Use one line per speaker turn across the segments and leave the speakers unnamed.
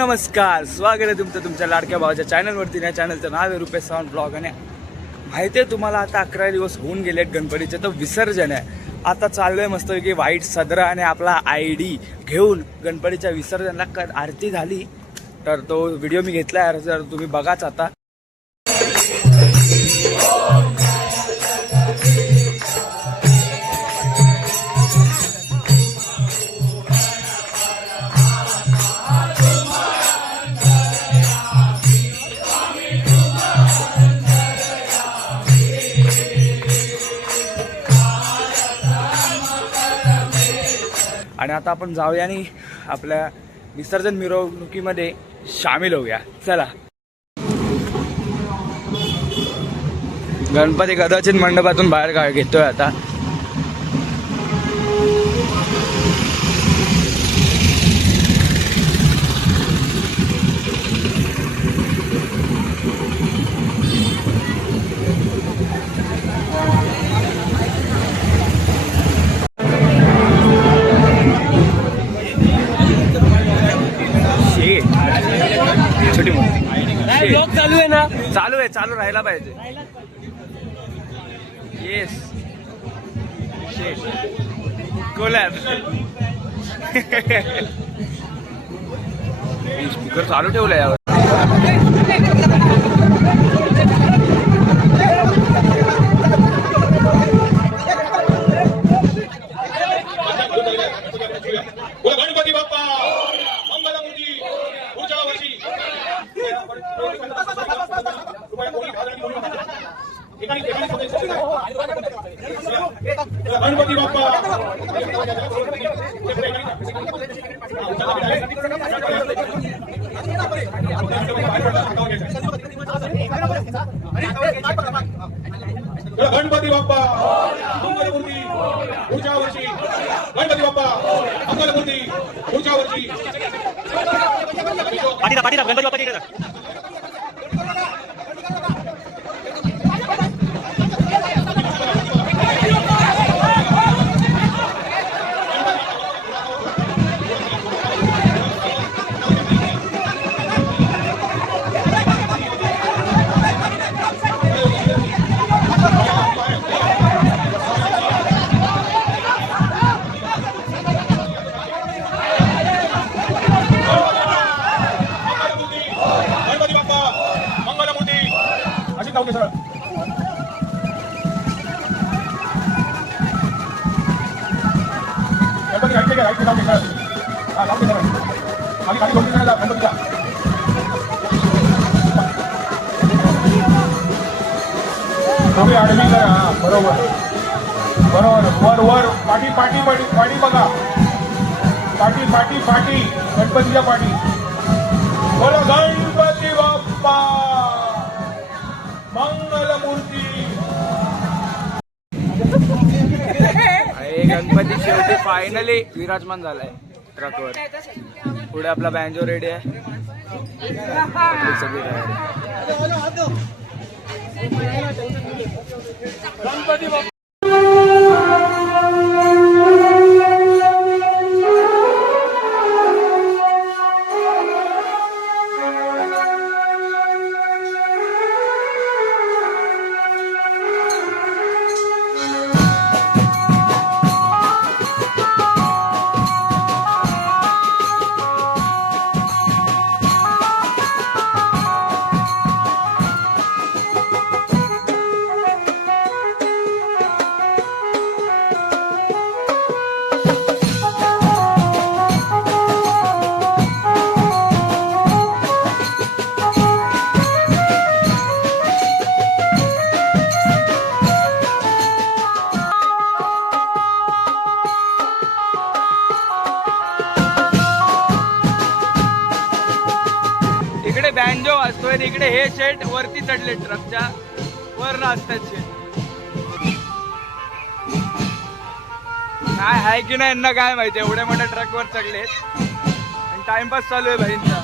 नमस्कार स्वागत आहे तुमचं तुमच्या लाडक्या भावाच्या चॅनलवरती या चॅनलचं नाव आहे रुपेश सावंत ब्लॉग आणि माहिती आहे तुम्हाला आता अकरा दिवस होऊन गेले आहेत गणपतीचे तर विसर्जन आहे. आता चालू आहे मस्तपैकी वाईट सदरा आणि आपला आय डी घेऊन गणपतीच्या विसर्जनाला आरती झाली. तर तो व्हिडिओ मी घेतला आहे जर तुम्ही बघाच आता. आणि आता आपण जाऊया आणि आपल्या विसर्जन मिरवणुकीमध्ये सामील होऊया. चला. गणपती कदाचित मंडपातून बाहेर का घेतोय आता.
चालू
राहायला पाहिजे. येस कोलॅब स्पीकर चालू ठेवलं यावर
बोला गणपती बाप्पा मंगलमूर्ती पुढच्या वर्षी ठिकाणी- ठिकाणी गणपती बाप्पा. गणपती बाप्पा मंगलमूर्ती पुढच्या वर्षी गणपती बाप्पा मंगलमूर्ती पुढच्या वर्षी
पाठीला पाठीला गणपती बाप्पा
अशी सर गणपती राईट का राईट जाऊ सर हा लावते सर खाली खाली दोन जण गणपतीच्या तुम्ही आडवी करा हा बरोबर. बरोबर वर वर पाठी पाठी पाठी पाठी बघा पाठी पाठी पाठी गणपतीच्या पाठी बोला गणपती
शेवटी फायनली विराजमान झालाय ट्रकवर पुढे आपला बँजो रेडी आहे. आपली इकडे बँजो वाजतोय इकडे हे शेट वरती चढले ट्रकच्या वर नाचतात शेट काय आहे की नाही यांना काय माहिती? एवढ्या मोठ्या ट्रकवर चढलेत. आणि टाइमपास चालू आहे भाईंचा.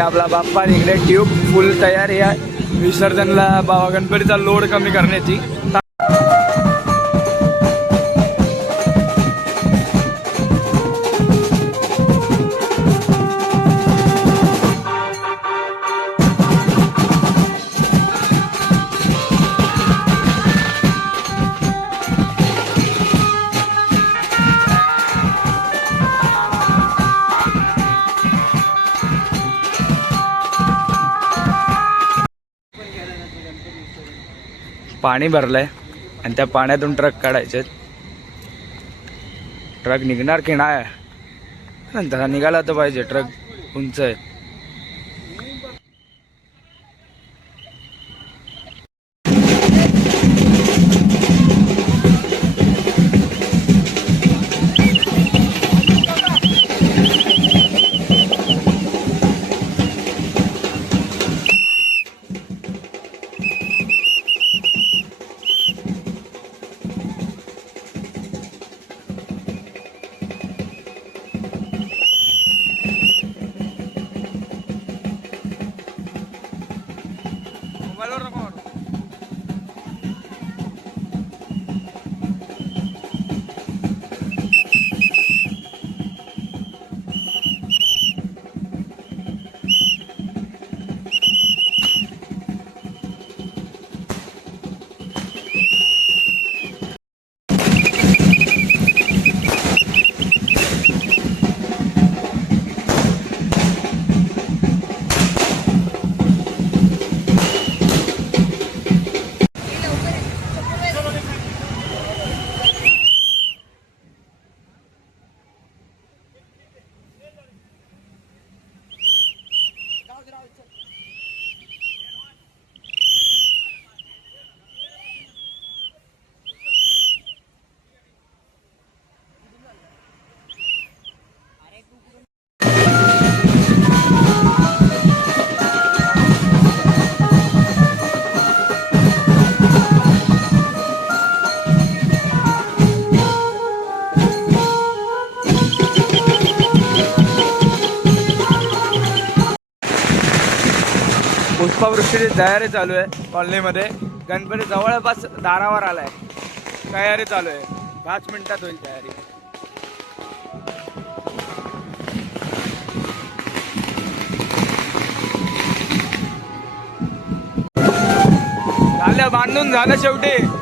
आपला बाप्पा इकडे ट्यूब फुल तयारी आहे. विसर्जनला बाबा गणपतीचा लोड कमी करण्याची. पाणी भरलं आहे आणि त्या पाण्यातून ट्रक काढायचे ट्रक निघणार की नाही? निघाला तर पाहिजे ट्रक उंच आहे. para el. पुष्पवृष्टीची तयारी चालू आहे कॉलनीमध्ये. गणपती जवळपास दारावर आलाय. तयारी चालू आहे. पाच मिनिटात होईल तयारी. झालं बांधून झालं शेवटी.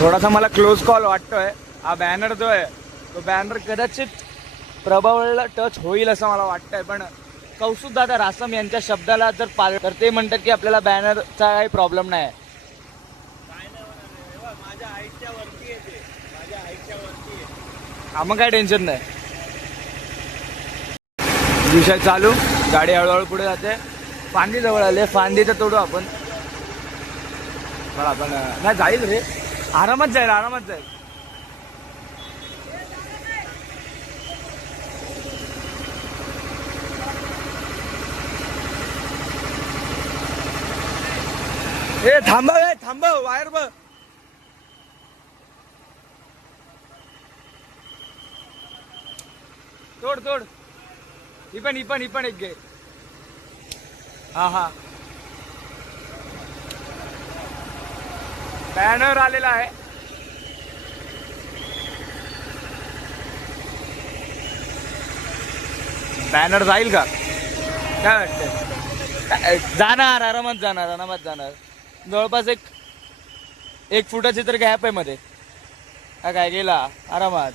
थोडासा मला क्लोज कॉल वाटतोय. हा बॅनर जो आहे तो बॅनर कदाचित प्रभावला टच होईल असं मला वाटतंय. पण कौस्तुभ दादा रासम यांच्या शब्दाला जर पाल तर ते म्हणतात की आपल्याला बॅनरचा काही प्रॉब्लेम नाही. आहे
माझ्या येते
मग काय टेन्शन नाही. विषय चालू. गाडी हळूहळू पुढे जाते. फांदी जवळ आले फांदी तर तोडू आपण. आपण नाही जाईल रे. आरामात जाईल आरामात जाईल. ए थांबव ए थांबव वायर बघ तोड तोड. ही पण ही पण ही पण एक घे. हा हा. बॅनर आलेला आहे. बॅनर जाईल का? काय वाटतंय? जाणार आरामात जाणार आरामात जाणार. जवळपास एक एक फुटाची तर गॅप आहे मध्ये. हा काय गेला आरामात.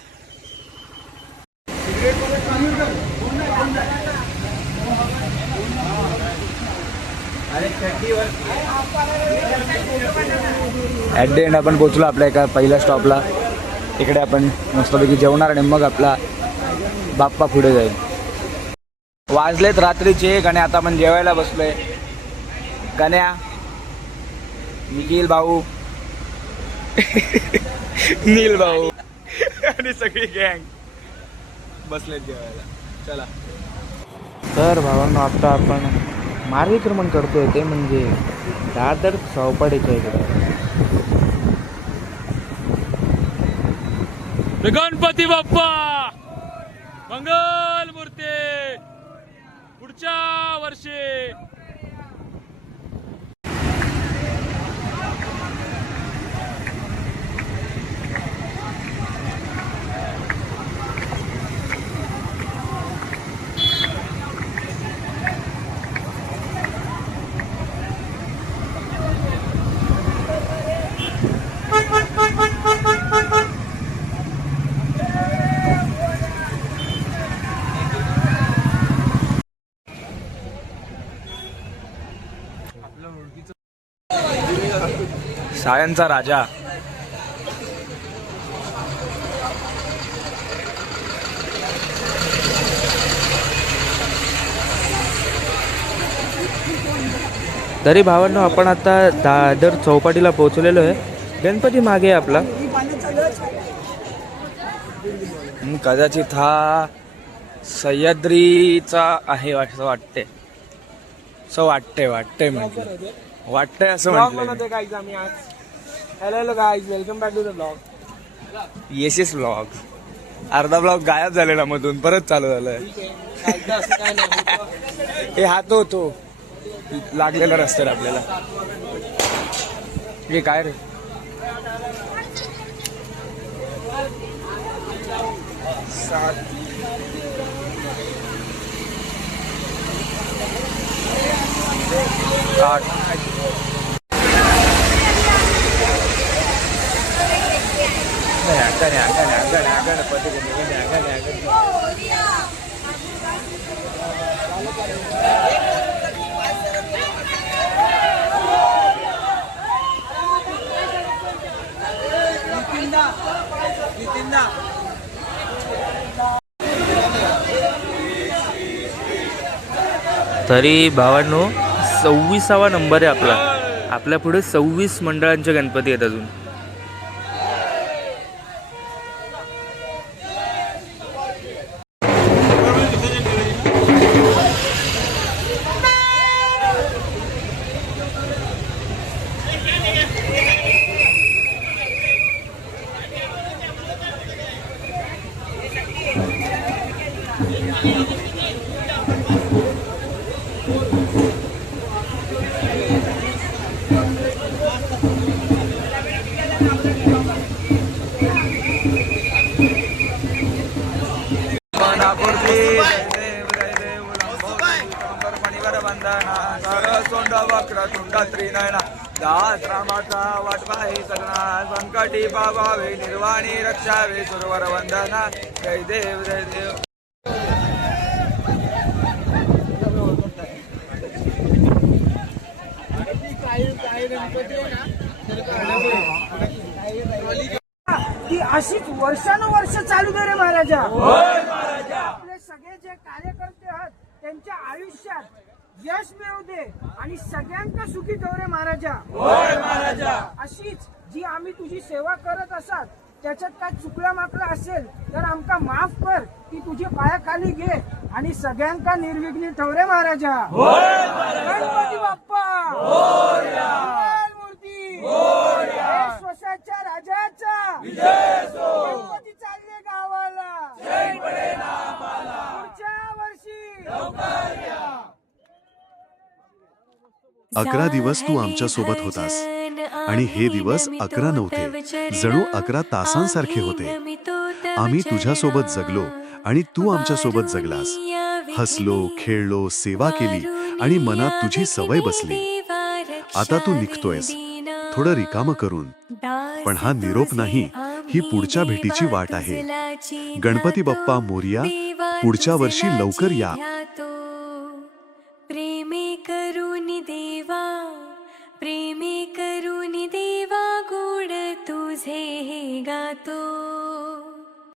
ॲट द एंड आपण पोचलो आपल्या एका पहिल्या स्टॉपला इकडे आपण मस्तपैकी जेवणार आणि मग आपला बाप्पा पुढे जाईल. वाजलेत रात्रीचे आणि आता आपण जेवायला बसलोय. गण्या निखिल भाऊ. नील भाऊ. आणि सगळी गँग बसलेत जेवायला. चला. तर भावांनो आता आपण मार्गक्रमण करतोय ते म्हणजे दादर चौपाटीच्या इकडे
गणपती बाप्पा! मंगल मूर्ती पुढच्या वर्षी!
सायनचा राजा.
तरी भावांनो आपण आता दादर चौपाटीला पोहोचलेलो आहे. गणपती मागे आपला.
कदाचित हा सह्याद्रीचा आहे असं वाटते. असं वाटतंय वाटतंय म्हणजे. वाटतंय असं म्हटलंय.
गाईज आम्ही आज? Hello hello guys welcome back to the blog
yes blog अर्धा ब्लॉग गायब झालेला मधून परत चालू झालाय. हे हा तो. तो लागलेला रस्त्यावर आपल्याला. हे काय रे? सात. आठ. गण्या, गण्या, गण्या, गण्या, गणपती गण्या, गण्या, गण्या, गणपती.
तरी भावांनो सव्वीसावा नंबर आहे आपला आपल्या पुढे सव्वीस मंडळांचे गणपती आहेत अजून
सोंड वक्र तुंड त्रिनयना. दास रामाचा वाटवा हे सगना संकटी बाबावे निर्वाणी रक्षावे सुरवर वंदना. जयदेव जयदेव
ती अशीच वर्षानुवर्ष चालू दे रे महाराजा. आपले सगळे जे कार्यकर्ते आहेत त्यांच्या आयुष्यात यश मिळू दे आणि सगळ्यांना सुखी ठेव रे महाराजा. अशीच जी आम्ही तुझी सेवा करत असत त्याच्यात काय चुकला माकला असेल तर आमका माफ कर. ती तुझी पायाखाली घे आणि सगळ्यांका निर्विघ्नी ठेव रे महाराजा. गणपती बाप्पा. मूर्ती श्वसाच्या राजाचा. गणपती चालले गावाला. पुढच्या वर्षी.
अकरा दिवस तू आमच्यासोबत होतास. आणि हे दिवस अकरा नव्हते. जणू अकरा तासांसारखे होते. आम्ही तुझ्यासोबत जगलो आणि तू आमच्यासोबत जगलास. हसलो खेळलो सेवा केली आणि मनात तुझी सवय बसली. आता तू निघतोयस. थोडं रिकाम करून. पण हा निरोप नाही. ही पुढच्या भेटीची वाट आहे. गणपती बाप्पा मोरिया पुढच्या वर्षी लवकर या.